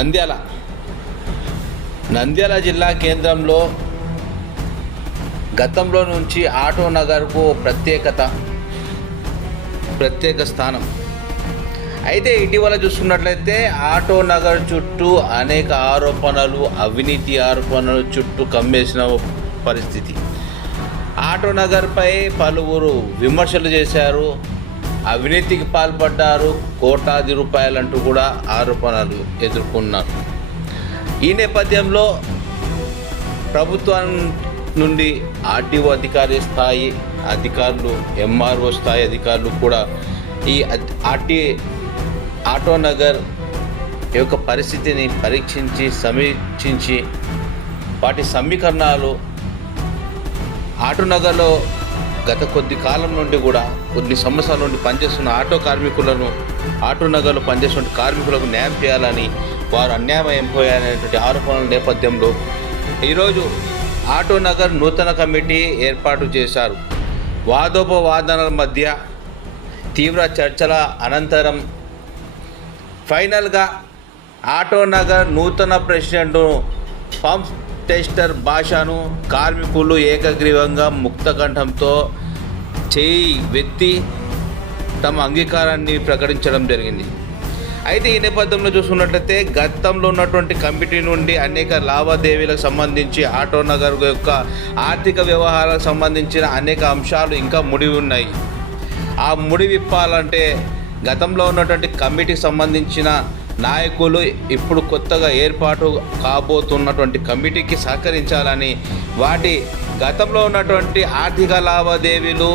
నంద్యాల నంద్యాల జిల్లా కేంద్రంలో గతంలో నుంచి ఆటో నగర్కు ప్రత్యేక స్థానం. అయితే ఇటీవల చూసుకున్నట్లయితే ఆటో నగర్ చుట్టూ అనేక ఆరోపణలు, అవినీతి ఆరోపణలు చుట్టూ కమ్మేసిన పరిస్థితి. ఆటో నగర్పై పలువురు విమర్శలు చేశారు, అవినీతికి పాల్పడ్డారు, కోట్లాది రూపాయలంటూ కూడా ఆరోపణలు ఎదుర్కొన్నారు. ఈ నేపథ్యంలో ప్రభుత్వం నుండి ఆర్టీఓ అధికారి స్థాయి అధికారులు, ఎంఆర్ఓ స్థాయి అధికారులు కూడా ఈ ఆటో నగర్ యొక్క పరిస్థితిని పరీక్షించి సమీక్షించి వాటి సమీకరణాలు ఆటో నగర్లో గత కొద్ది కాలం నుండి కూడా కొన్ని సంవత్సరాల నుండి పనిచేస్తున్న ఆటో నగర్లో పనిచేస్తున్న కార్మికులకు న్యాయం చేయాలని, వారు అన్యాయం పోయారనేటువంటి ఆరోపణల నేపథ్యంలో ఈరోజు ఆటో నగర్ నూతన కమిటీ ఏర్పాటు చేశారు. వాదోపవాదనల మధ్య తీవ్ర చర్చల అనంతరం ఫైనల్గా ఆటో నగర్ నూతన ప్రెసిడెంట్ పంప్ టెస్టర్ భాషను కార్మికులు ఏకగ్రీవంగా ముక్తకంఠంతో చేయి వెత్తి తమ అంగీకారాన్ని ప్రకటించడం జరిగింది. అయితే ఈ నేపథ్యంలో చూసుకున్నట్లయితే గతంలో ఉన్నటువంటి కమిటీ నుండి అనేక లావాదేవీలకు సంబంధించి ఆటో నగర్ యొక్క ఆర్థిక వ్యవహారాలకు సంబంధించిన అనేక అంశాలు ఇంకా ముడివి ఉన్నాయి. ఆ ముడి విప్పాలంటే గతంలో ఉన్నటువంటి కమిటీకి సంబంధించిన నాయకులు ఇప్పుడు కొత్తగా ఏర్పాటు కాబోతున్నటువంటి కమిటీకి సహకరించాలని, వాటి గతంలో ఉన్నటువంటి ఆర్థిక లావాదేవీలు,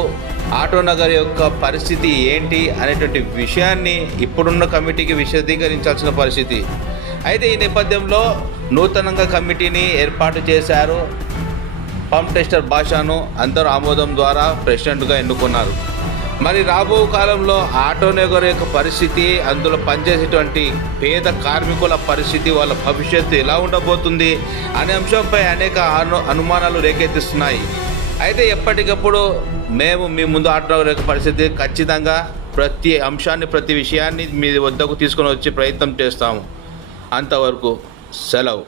ఆటో నగర్ యొక్క పరిస్థితి ఏంటి అనేటువంటి విషయాన్ని ఇప్పుడున్న కమిటీకి విశదీకరించాల్సిన పరిస్థితి. అయితే ఈ నేపథ్యంలో నూతనంగా కమిటీని ఏర్పాటు చేశారు. పంప్ టెస్టర్ భాషను అందరూ ఆమోదం ద్వారా ప్రెసిడెంట్గా ఎన్నుకున్నారు. మరి రాబో కాలంలో ఆటో నగర్ యొక్క పరిస్థితి, అందులో పనిచేసేటువంటి పేద కార్మికుల పరిస్థితి, వాళ్ళ భవిష్యత్తు ఎలా ఉండబోతుంది అనే అంశంపై అనేక అనుమానాలు రేకెత్తిస్తున్నాయి. అయితే ఎప్పటికప్పుడు మేము మీ ముందు ఆటో నగర్ యొక్క పరిస్థితి ఖచ్చితంగా ప్రతి అంశాన్ని, ప్రతి విషయాన్ని మీ వద్దకు తీసుకొని వచ్చే ప్రయత్నం చేస్తాము. అంతవరకు సెలవు.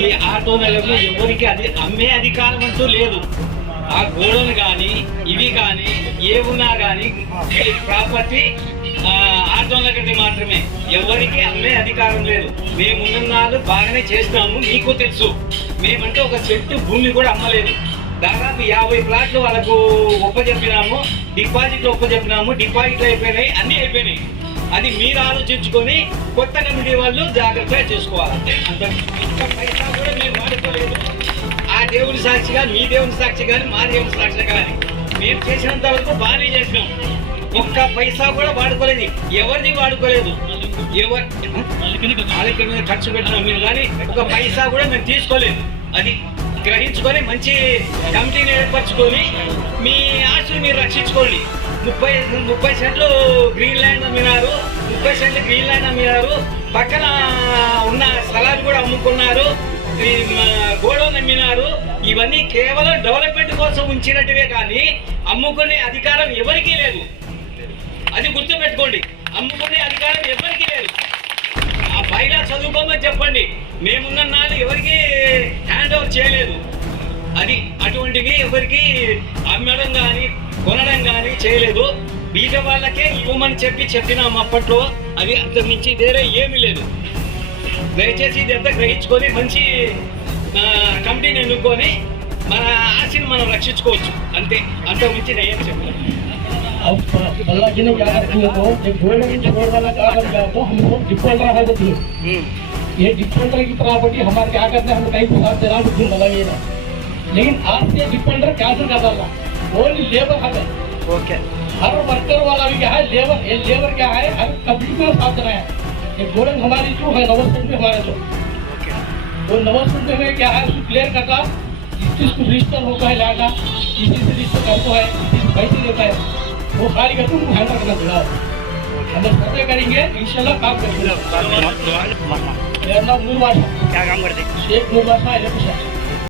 ఈ ఆటోనగర్లో ఎవరికి అది అమ్మే అధికారం అంటూ లేదు. ఆ గోడలు కానీ ఇవి కానీ ఏ ఉన్నా కానీ ప్రాపర్టీ ఆటోనగర్ది మాత్రమే, ఎవరికి అమ్మే అధికారం లేదు. మేమున్నాళ్ళు బాగానే చేస్తున్నాము, మీకు తెలుసు. మేమంటే ఒక సెంటు భూమి కూడా అమ్మలేదు. దాదాపు 50 ప్లాట్లు వాళ్ళకు ఒప్పజెప్పినాము, డిపాజిట్లు ఒప్పజెప్పినాము, డిపాజిట్లు అయిపోయినాయి, అన్నీ అయిపోయినాయి. అది మీరు ఆలోచించుకొని కొత్త కమిటీ వాళ్ళు జాగ్రత్తగా చేసుకోవాలంటే అంత పైసా కూడా మేము వాడుకోలేదు. ఆ దేవుని సాక్షిగా, మీ దేవుని సాక్షి కానీ మా దేవుని సాక్షి కానీ మేము చేసినంత వరకు బాగానే చేసినాం. ఒక్క పైసా కూడా వాడుకోలేదు, ఎవరిది వాడుకోలేదు. వాళ్ళకి మీద ఖర్చు పెట్టినాం మేము, కానీ ఒక పైసా కూడా మేము తీసుకోలేదు. అది గ్రహించుకొని మంచి కమిటీని ఏర్పరచుకొని మీ ఆశలు మీరు రక్షించుకోండి. 30 సెంట్లు గ్రీన్ ల్యాండ్ అమ్మినారు, 30 సెంట్లు గ్రీన్ ల్యాండ్ అమ్మినారు, పక్కన ఉన్న స్థలాలు కూడా అమ్ముకున్నారు, గోడౌన్ అమ్మినారు. ఇవన్నీ కేవలం డెవలప్మెంట్ కోసం ఉంచినట్టువే కానీ అమ్ముకునే అధికారం ఎవరికీ లేదు. అది గుర్తుపెట్టుకోండి, అమ్ముకునే అధికారం ఎవరికీ లేదు. ఆ బయట చదువుకోమని చెప్పండి. మేమున్న నాళ్ళు ఎవరికి హ్యాండ్ ఓవర్ చేయలేదు. అది అటువంటివి ఎవరికి అమ్మడం కానీ కొనడం కానీ చేయలేదు. బీద వాళ్ళకే ఇవ్వమని చెప్పినాం అప్పట్లో. అది అంతకుమించి వేరే ఏమీ లేదు. దయచేసి ఇదంతా గ్రహించుకొని మంచి కమిటీని ఎన్నుకొని మన ఆశని మనం రక్షించుకోవచ్చు, అంతే. అంతకుమించి నేను ఏం చెప్పలేదు. अब अल्लाह जी ने क्या रखा तो एक छोड़ वाला कागज गया तो हम लोग डिफॉल्टर है तो ये डिफॉल्टर की प्रॉपर्टी हमारे क्या करते हैं, हम कहीं फसाद दे रहा है लगे ना, लेकिन आज से डिफॉल्टर कैंसिल कर डाला। ओनली लेबर हमें ओके, हर वर्कर वाला भी क्या है, लेबर, ये लेबर क्या है, हर कंप्यूटर साथ देना है। ये गोरंग हमारी जो है नवस्टूडेंट में हमारे तो नवस्टूडेंट में क्या है उसको क्लियर करता, जिस चीज को रजिस्टर होता है लाएगा, इसी से रजिस्टर करता है, इसी पैसे देता है, वो खाली करके उनको हैंडल करना पड़ेगा। हम लोग सर्वे करेंगे, इंशाल्लाह काम करेंगे। मेरा नाम नूर बादशाह। क्या काम करते? शेख नूर बादशाह इलेक्ट्रिशियन।